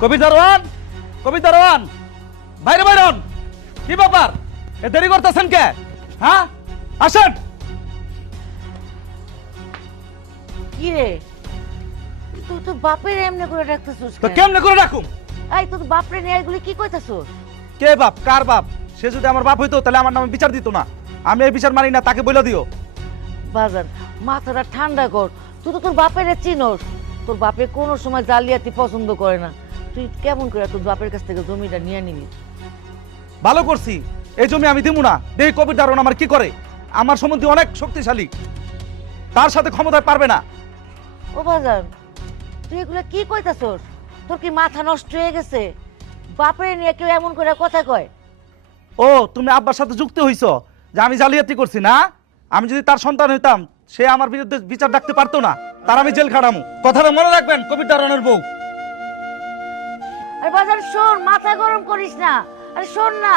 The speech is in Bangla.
কবির দারোয়ান, কবির দারোয়ান, বাইরে বাইরন। কি ব্যাপার, এ দেরি করতেছেন কে? হ্যাঁ, আসেন। কি রে, তুই তো বাপের এমনি করে ডাকতেছিস তো কেন? কেমনে করে রাখুম? এই তুই তো বাপরে নিয়ে এগুলি কি কইতাছিস? কে বাপ, কার বাপ? সে যদি আমার বাপ হইতো তাহলে আমার নামে বিচার দিত না। আমি এই বিচার মানি না, তাকে বলে দিও। বাজান, মাথাটা ঠান্ডা কর। তুই তো তোর বাপের চিনস। তোর বাপে কোনো সময় জালিয়াতি পছন্দ করে না। তুই কেমন করে তোর বাপের কাছ থেকে জমিটা নিয়ে নিলি? ভালো করছি, এই জমি আমি দিব না। দেখি কবির দারোয়ান আমার কি করে। আমার সম্বন্ধে অনেক শক্তিশালী, তার সাথে ক্ষমতায় পারবে না। ও বাজান, তুই এগুলা কি কইতাছস? তোর কি মাথা নষ্ট হয়ে গেছে? বাপরে নিয়ে কেউ এমন করে কথা কয়? ও, তুমি আব্বার সাথে যুক্ত হইছো যে আমি জালিয়াতি করছি না? আমি যদি তার সন্তান হইতাম, সে আমার বিরুদ্ধে বিচার ডাকতে পারতো না, তার আমি জেল খাটামু। কথাটা মনে রাখবেন কবির দারোয়ানের বউ। আরে বাজান শোন, মাথা গরম করিস না। আরে শোন না,